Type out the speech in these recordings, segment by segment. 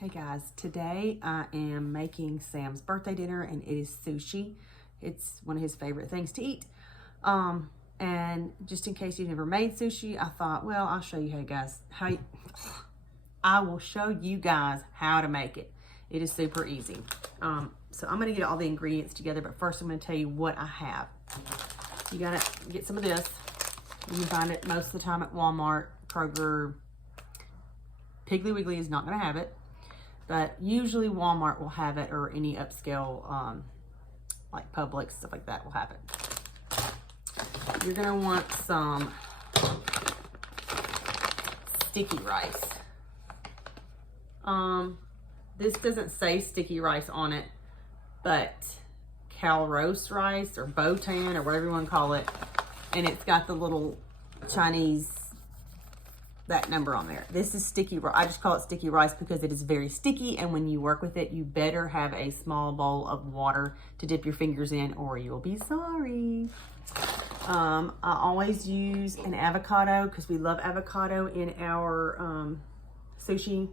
Hey guys, today I am making Sam's birthday dinner and it is sushi. It's one of his favorite things to eat. And just in case you've never made sushi, I thought, well, I'll show you I will show you guys how to make it. It is super easy. So I'm gonna get all the ingredients together, but first I'm gonna tell you what I have. You gotta get some of this. You can find it most of the time at Walmart, Kroger. Piggly Wiggly is not gonna have it. But usually Walmart will have it, or any upscale, like Publix, stuff like that will have it. You're gonna want some sticky rice. This doesn't say sticky rice on it, but Cal roast rice or Botan or whatever you want to call it. And it's got the little Chinese, that number on there. This is sticky rice. I just call it sticky rice because it is very sticky, and when you work with it, you better have a small bowl of water to dip your fingers in or you'll be sorry. I always use an avocado because we love avocado in our sushi.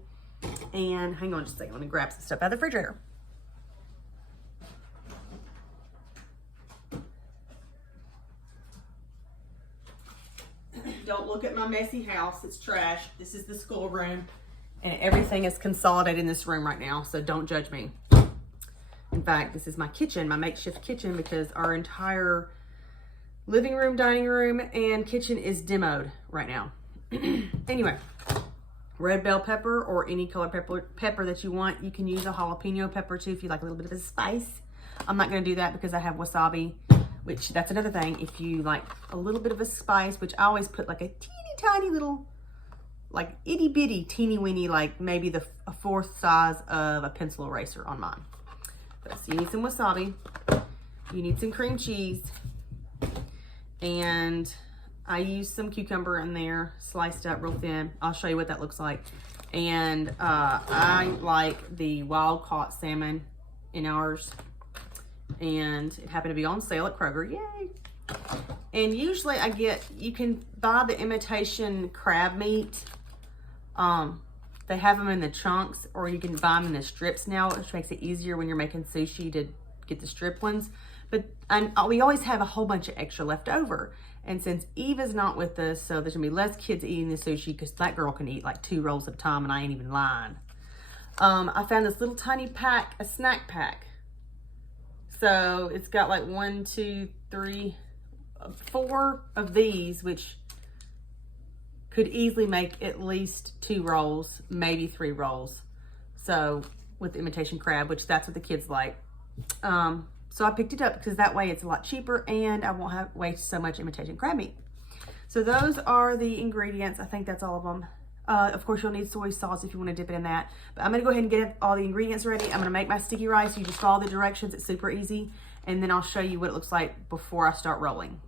And hang on just a second, let me grab some stuff out of the refrigerator. Don't look at my messy house, it's trash. This is the schoolroom, and everything is consolidated in this room right now, so don't judge me. In fact, this is my kitchen, my makeshift kitchen, because our entire living room, dining room, and kitchen is demoed right now. Anyway, red bell pepper or any color pepper that you want. You can use a jalapeno pepper too if you like a little bit of a spice. I'm not gonna do that because I have wasabi, which that's another thing. If you like a little bit of a spice, which I always put like a teeny tiny little, like itty bitty teeny weeny, like maybe a fourth size of a pencil eraser on mine. So you need some wasabi, you need some cream cheese, and I use some cucumber in there, sliced up real thin. I'll show you what that looks like. And I like the wild caught salmon in ours. And it happened to be on sale at Kroger, yay. And usually you can buy the imitation crab meat. They have them in the chunks, or you can buy them in the strips now, which makes it easier when you're making sushi to get the strip ones. But we always have a whole bunch of extra left over. And since Eva's not with us, so there's gonna be less kids eating the sushi, because that girl can eat like 2 rolls at a time, and I ain't even lying. I found this little tiny pack, a snack pack. So it's got like 1, 2, 3, 4 of these, which could easily make at least 2 rolls, maybe 3 rolls. So with imitation crab, which that's what the kids like. So I picked it up because that way it's a lot cheaper and I won't have waste so much imitation crab meat. So those are the ingredients. I think that's all of them. Of course, you'll need soy sauce if you want to dip it in that. But I'm going to go ahead and get all the ingredients ready. I'm going to make my sticky rice. You just follow the directions. It's super easy. And then I'll show you what it looks like before I start rolling.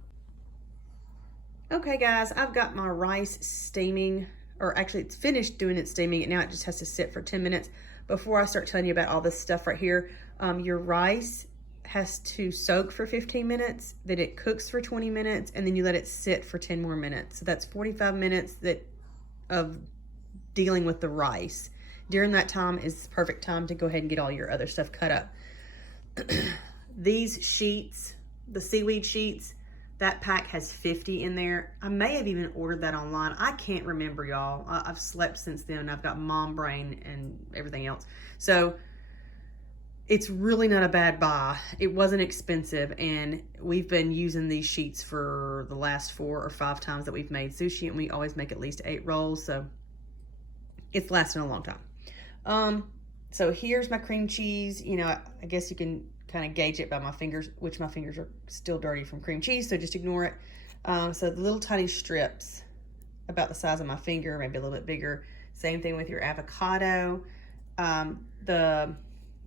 Okay, guys, I've got my rice steaming, or actually it's finished doing its steaming, and now it just has to sit for 10 minutes. Before I start telling you about all this stuff right here, your rice has to soak for 15 minutes, then it cooks for 20 minutes, and then you let it sit for 10 more minutes. So that's 45 minutes of dealing with the rice. During that time is the perfect time to go ahead and get all your other stuff cut up. These sheets, the seaweed sheets, that pack has 50 in there. I may have even ordered that online. I can't remember, y'all. I've slept since then. I've got mom brain and everything else. So it's really not a bad buy. It wasn't expensive, and we've been using these sheets for the last 4 or 5 times that we've made sushi, and we always make at least 8 rolls, so it's lasting a long time. So here's my cream cheese. You know, I guess you can kind of gauge it by my fingers, which my fingers are still dirty from cream cheese, so just ignore it. So the little tiny strips, about the size of my finger, maybe a little bit bigger. Same thing with your avocado. The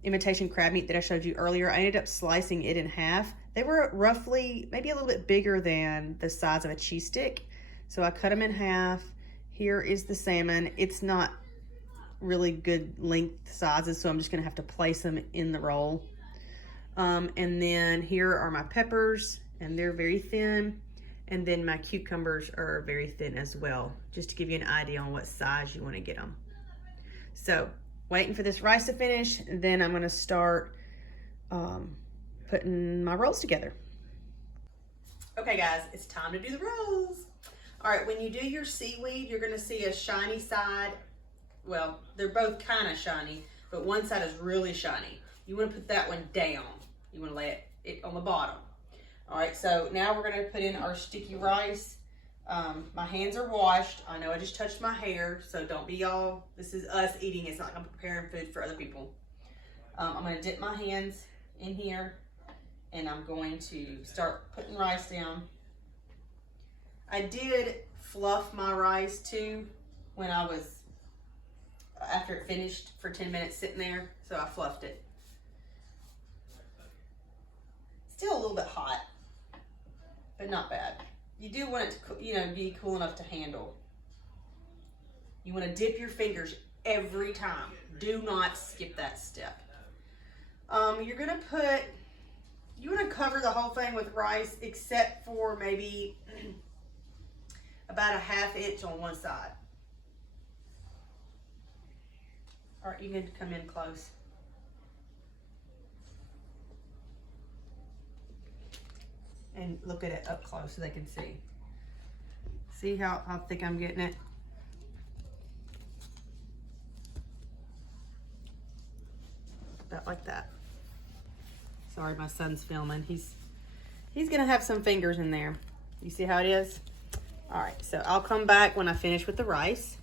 imitation crab meat that I showed you earlier, I ended up slicing it in half. They were roughly maybe a little bit bigger than the size of a cheese stick, so I cut them in half. Here is the salmon. It's not really good length sizes, so I'm just gonna have to place them in the roll. And then here are my peppers, and they're very thin. And then my cucumbers are very thin as well, just to give you an idea on what size you want to get them. So waiting for this rice to finish, and then I'm gonna start putting my rolls together. Okay guys, it's time to do the rolls. All right, when you do your seaweed, you're gonna see a shiny side. Well, they're both kind of shiny, but one side is really shiny. You wanna put that one down. You wanna lay it on the bottom. All right, so now we're gonna put in our sticky rice. My hands are washed. I know I just touched my hair, so don't be all, this is us eating. It's not like I'm preparing food for other people. I'm gonna dip my hands in here, and I'm going to start putting rice down. I did fluff my rice too when I was, after it finished for 10 minutes sitting there, so I fluffed it. Still a little bit hot, but not bad. You do want it to, you know, be cool enough to handle. You want to dip your fingers every time. Do not skip that step. You're gonna put, you want to cover the whole thing with rice except for maybe about a 1/2 inch on one side. All right, you can come in close. And look at it up close so they can see. See how thick I'm getting it? About like that. Sorry, my son's filming. He's gonna have some fingers in there. You see how it is? All right, so I'll come back when I finish with the rice.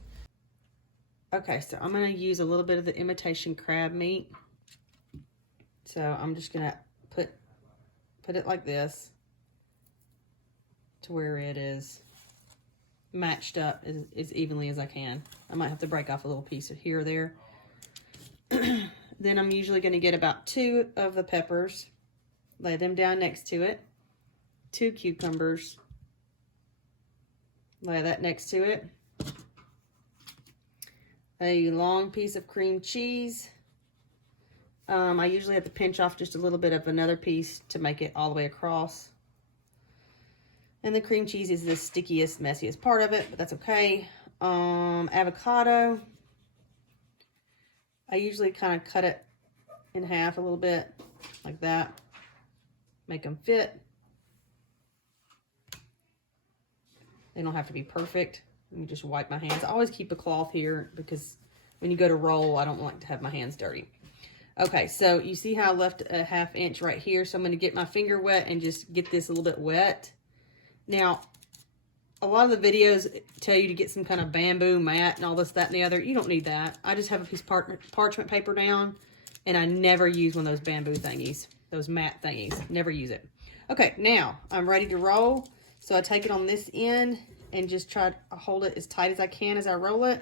Okay, so I'm gonna use a little bit of the imitation crab meat. So I'm just gonna put it like this, to where it is matched up as evenly as I can. I might have to break off a little piece of here or there. Then I'm usually going to get about 2 of the peppers, lay them down next to it, 2 cucumbers, lay that next to it, a long piece of cream cheese. I usually have to pinch off just a little bit of another piece to make it all the way across. And the cream cheese is the stickiest, messiest part of it, but that's okay. Avocado. I usually kind of cut it in half a little bit, like that. Make them fit. They don't have to be perfect. Let me just wipe my hands. I always keep a cloth here because when you go to roll, I don't like to have my hands dirty. Okay, so you see how I left a 1/2 inch right here? So I'm going to get my finger wet and just get this a little bit wet. Now, a lot of the videos tell you to get some kind of bamboo mat and all this, that, and the other. You don't need that. I just have a piece of parchment paper down, and I never use one of those bamboo thingies, those mat thingies. Never use it. Okay, now I'm ready to roll. So I take it on this end and just try to hold it as tight as I can as I roll it.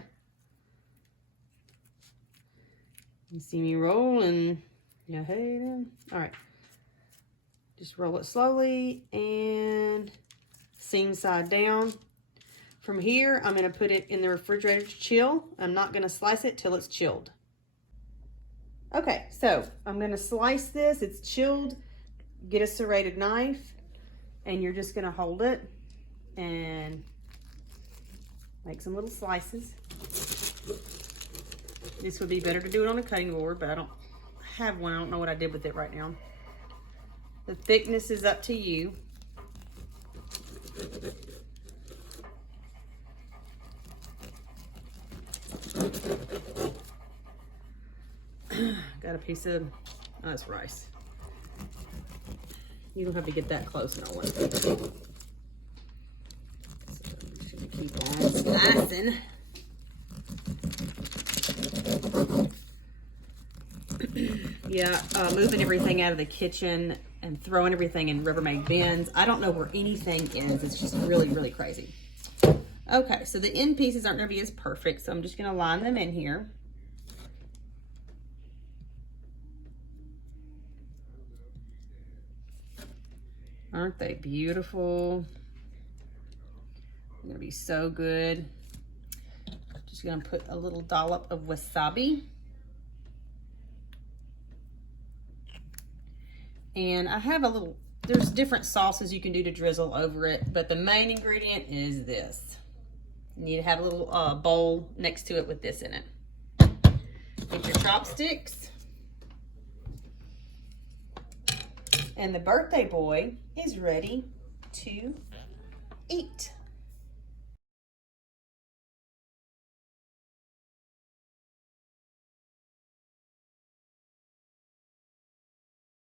You see me roll and yeah, hey, all right. Just roll it slowly and seam side down. From here, I'm going to put it in the refrigerator to chill. I'm not going to slice it till it's chilled. Okay, so I'm going to slice this. It's chilled. Get a serrated knife, and you're just going to hold it and make some little slices. This would be better to do it on a cutting board, but I don't have one. I don't know what I did with it right now. The thickness is up to you. Got a piece of, oh, that's rice. You don't have to get that close and all that. So I'm just gonna keep on slicing. Yeah, moving everything out of the kitchen and throwing everything in Rubbermaid bins. I don't know where anything is. It's just really, really crazy. Okay, so the end pieces aren't gonna be as perfect, so I'm just gonna line them in here. Aren't they beautiful? They're gonna be so good. Just gonna put a little dollop of wasabi. And I have a little, there's different sauces you can do to drizzle over it, but the main ingredient is this. You need to have a little bowl next to it with this in it. Get your chopsticks. And the birthday boy is ready to eat.